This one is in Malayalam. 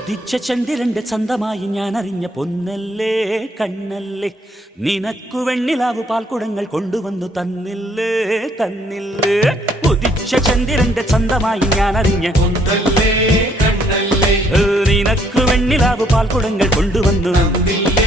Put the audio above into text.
ഉദിച്ച ചന്ദ്രന്റെ ചന്തമായി ഞാൻ അറിഞ്ഞ പൊന്നല്ലേ കണ്ണല്ലേ, നിനക്കു വെണ്ണിലാവു പാൽക്കുടങ്ങൾ കൊണ്ടുവന്നു തന്നില്ലേ തന്നില്ലേ. ഉദിച്ച ചന്ദ്രന്റെ ചന്തമായി ഞാൻ അറിഞ്ഞ പൊന്നല്ലേ കണ്ണല്ലേ, നിനക്കു വെണ്ണിലാവു പാൽക്കുടങ്ങൾ കൊണ്ടുവന്നു തന്നില്ലേ